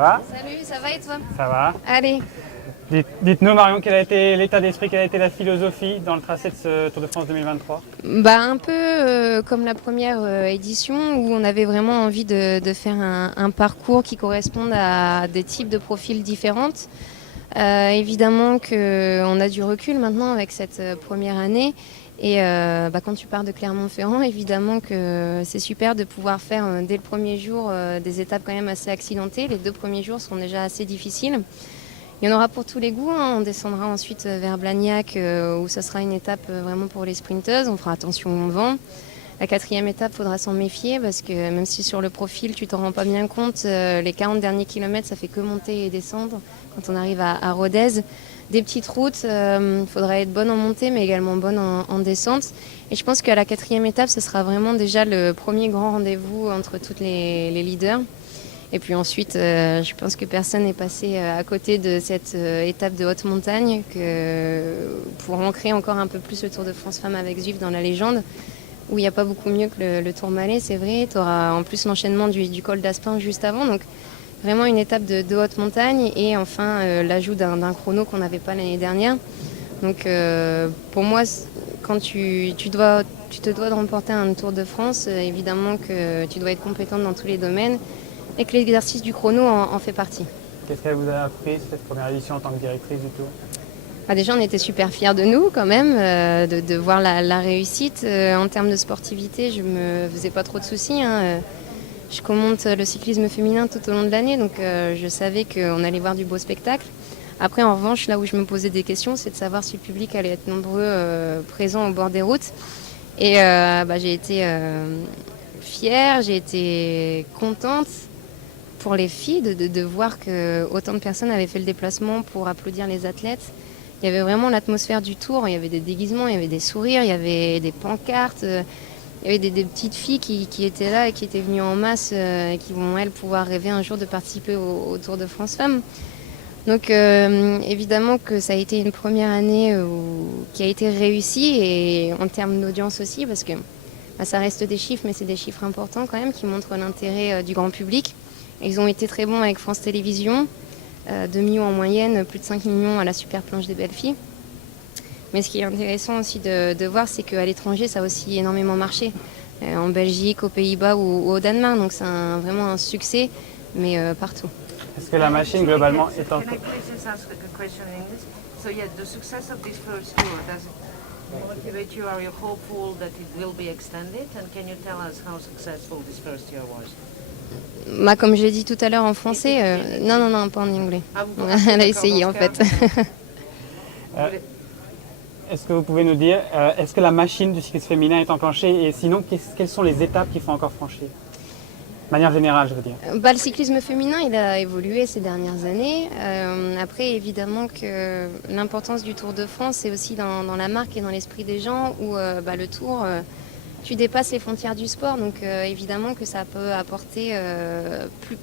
Ça va? Salut, ça va et toi? Ça va. Allez. Dites-nous Marion, quel a été l'état d'esprit, quelle a été la philosophie dans le tracé de ce Tour de France 2023? Bah un peu comme la première édition où on avait vraiment envie de faire un parcours qui corresponde à des types de profils différentes. Évidemment qu'on a du recul maintenant avec cette première année. Et quand tu pars de Clermont-Ferrand, évidemment que c'est super de pouvoir faire dès le premier jour des étapes quand même assez accidentées. Les 2 premiers jours sont déjà assez difficiles. Il y en aura pour tous les goûts, hein. On descendra ensuite vers Blagnac où ça sera une étape vraiment pour les sprinteuses. On fera attention au vent. La 4e étape, faudra s'en méfier parce que même si sur le profil tu t'en rends pas bien compte, les 40 derniers kilomètres ça fait que monter et descendre quand on arrive à Rodez. Des petites routes, faudra être bonne en montée mais également bonne en descente. Et je pense qu'à la 4e étape, ce sera vraiment déjà le premier grand rendez-vous entre toutes les leaders. Et puis ensuite, je pense que personne n'est passé à côté de cette étape de haute montagne pour ancrer encore un peu plus le Tour de France Femmes avec Zwift dans la légende, où il n'y a pas beaucoup mieux que le Tourmalet, c'est vrai. Tu auras en plus l'enchaînement du col d'Aspin juste avant, donc vraiment une étape de haute montagne et enfin l'ajout d'un chrono qu'on n'avait pas l'année dernière. Donc pour moi, quand tu te dois de remporter un Tour de France, évidemment que tu dois être compétente dans tous les domaines et que l'exercice du chrono en fait partie. Qu'est-ce qu'elle vous a appris cette première édition en tant que directrice du Tour? Déjà, on était super fiers de nous quand même, de voir la réussite. En termes de sportivité, je me faisais pas trop de soucis, hein. Je commente le cyclisme féminin tout au long de l'année, donc je savais qu'on allait voir du beau spectacle. Après, en revanche, là où je me posais des questions, c'est de savoir si le public allait être nombreux présents au bord des routes. Et j'ai été fière, j'ai été contente pour les filles de voir que autant de personnes avaient fait le déplacement pour applaudir les athlètes. Il y avait vraiment l'atmosphère du Tour, il y avait des déguisements, il y avait des sourires, il y avait des pancartes, il y avait des petites filles qui étaient là et qui étaient venues en masse et qui vont, elles, pouvoir rêver un jour de participer au Tour de France Femmes. Donc évidemment que ça a été une première année qui a été réussie et en termes d'audience aussi parce que ça reste des chiffres mais c'est des chiffres importants quand même qui montrent l'intérêt du grand public. Ils ont été très bons avec France Télévisions, 2 millions en moyenne, plus de 5 millions à la super planche des belles filles. Mais ce qui est intéressant aussi de voir, c'est qu'à l'étranger, ça a aussi énormément marché. En Belgique, aux Pays-Bas ou au Danemark. Donc c'est vraiment un succès, mais partout. Est-ce que la machine globalement est en... Can I please just ask a question in English? So yeah, the success of this first tour, does it motivate you? Are you hopeful that it will be extended? And can you tell us how successful this first year was? Comme je l'ai dit tout à l'heure en français, non, pas en anglais. Elle a essayé en fait. Est-ce que vous pouvez nous dire, est-ce que la machine du cyclisme féminin est enclenchée et sinon, quelles sont les étapes qu'il faut encore franchir? De manière générale, je veux dire. Le cyclisme féminin, il a évolué ces dernières années. Après, évidemment que l'importance du Tour de France, c'est aussi dans la marque et dans l'esprit des gens où le Tour, tu dépasses les frontières du sport. Donc évidemment que ça peut apporter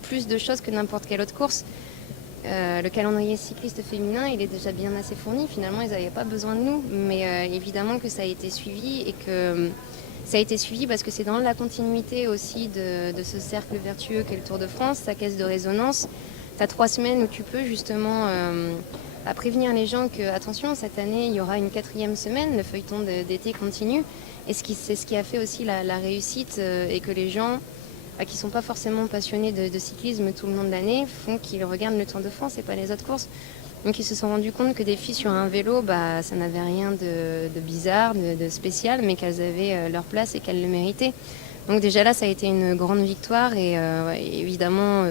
plus de choses que n'importe quelle autre course. Le calendrier cycliste féminin, il est déjà bien assez fourni. Finalement, ils n'avaient pas besoin de nous. Mais évidemment que ça a été suivi et que... Ça a été suivi parce que c'est dans la continuité aussi de ce cercle vertueux qu'est le Tour de France, sa caisse de résonance. Tu as 3 semaines où tu peux justement prévenir les gens que, attention, cette année, il y aura une 4e semaine, le feuilleton d'été continue. Et c'est ce qui a fait aussi la réussite et que les gens qui ne sont pas forcément passionnés de cyclisme tout le long de l'année font qu'ils regardent le Tour de France et pas les autres courses. Donc ils se sont rendus compte que des filles sur un vélo, ça n'avait rien de bizarre, de spécial, mais qu'elles avaient leur place et qu'elles le méritaient. Donc déjà là, ça a été une grande victoire et évidemment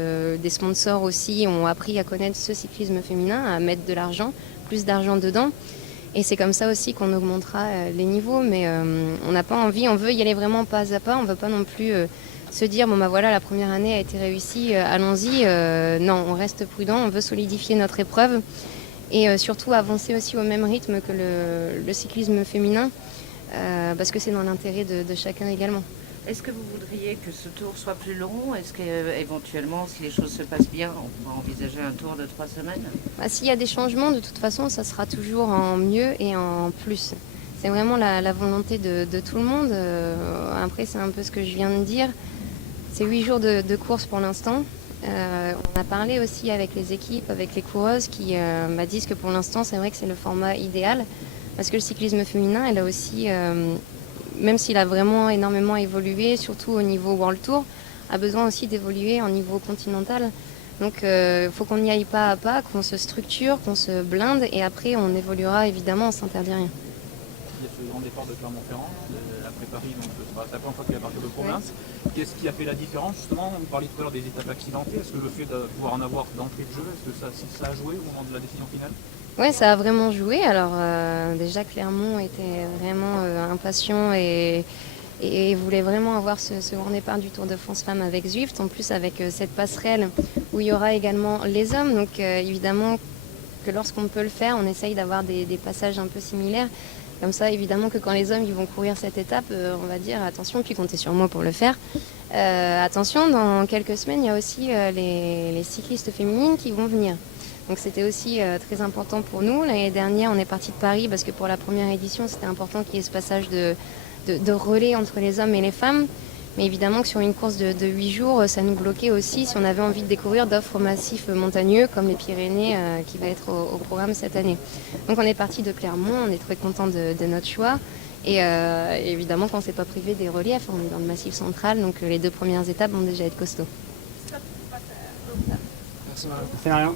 des sponsors aussi ont appris à connaître ce cyclisme féminin, à mettre de l'argent, plus d'argent dedans. Et c'est comme ça aussi qu'on augmentera les niveaux, mais on n'a pas envie, on veut y aller vraiment pas à pas, on ne veut pas non plus... se dire voilà, la première année a été réussie, allons-y. Non, on reste prudent, on veut solidifier notre épreuve et surtout avancer aussi au même rythme que le cyclisme féminin parce que c'est dans l'intérêt de chacun également. Est-ce que vous voudriez que ce tour soit plus long? Est-ce qu'éventuellement, si les choses se passent bien, on pourra envisager un tour de 3 semaines? S'il y a des changements, de toute façon, ça sera toujours en mieux et en plus. C'est vraiment la volonté de tout le monde. Après, c'est un peu ce que je viens de dire. C'est 8 jours de course pour l'instant. On a parlé aussi avec les équipes, avec les coureuses qui disent que pour l'instant, c'est vrai que c'est le format idéal. Parce que le cyclisme féminin, elle a aussi, même s'il a vraiment énormément évolué, surtout au niveau World Tour, a besoin aussi d'évoluer au niveau continental. Donc il faut qu'on y aille pas à pas, qu'on se structure, qu'on se blinde et après on évoluera évidemment, on s'interdit rien. Il y a ce grand départ de Clermont-Ferrand, après Paris, donc ce sera la première fois qu'il va partir de province. Ouais. Qu'est-ce qui a fait la différence justement? On parlait tout à l'heure des étapes accidentées. Est-ce que le fait de pouvoir en avoir d'entrée de jeu, est-ce que ça a joué au moment de la décision finale? Oui, ça a vraiment joué. Alors déjà Clermont était vraiment impatient et voulait vraiment avoir ce grand départ du Tour de France Femmes avec Zwift, en plus avec cette passerelle où il y aura également les hommes. Donc évidemment que lorsqu'on peut le faire, on essaye d'avoir des passages un peu similaires. Comme ça, évidemment que quand les hommes ils vont courir cette étape, on va dire attention, puis comptez sur moi pour le faire. Attention, dans quelques semaines, il y a aussi les cyclistes féminines qui vont venir. Donc c'était aussi très important pour nous. L'année dernière, on est parti de Paris parce que pour la première édition, c'était important qu'il y ait ce passage de relais entre les hommes et les femmes. Mais évidemment que sur une course de 8 jours, ça nous bloquait aussi si on avait envie de découvrir d'autres massifs montagneux comme les Pyrénées qui va être au programme cette année. Donc on est parti de Clermont, on est très content de notre choix. Et évidemment qu'on ne s'est pas privé des reliefs, on est dans le massif central, donc les 2 premières étapes vont déjà être costauds. C'est rien.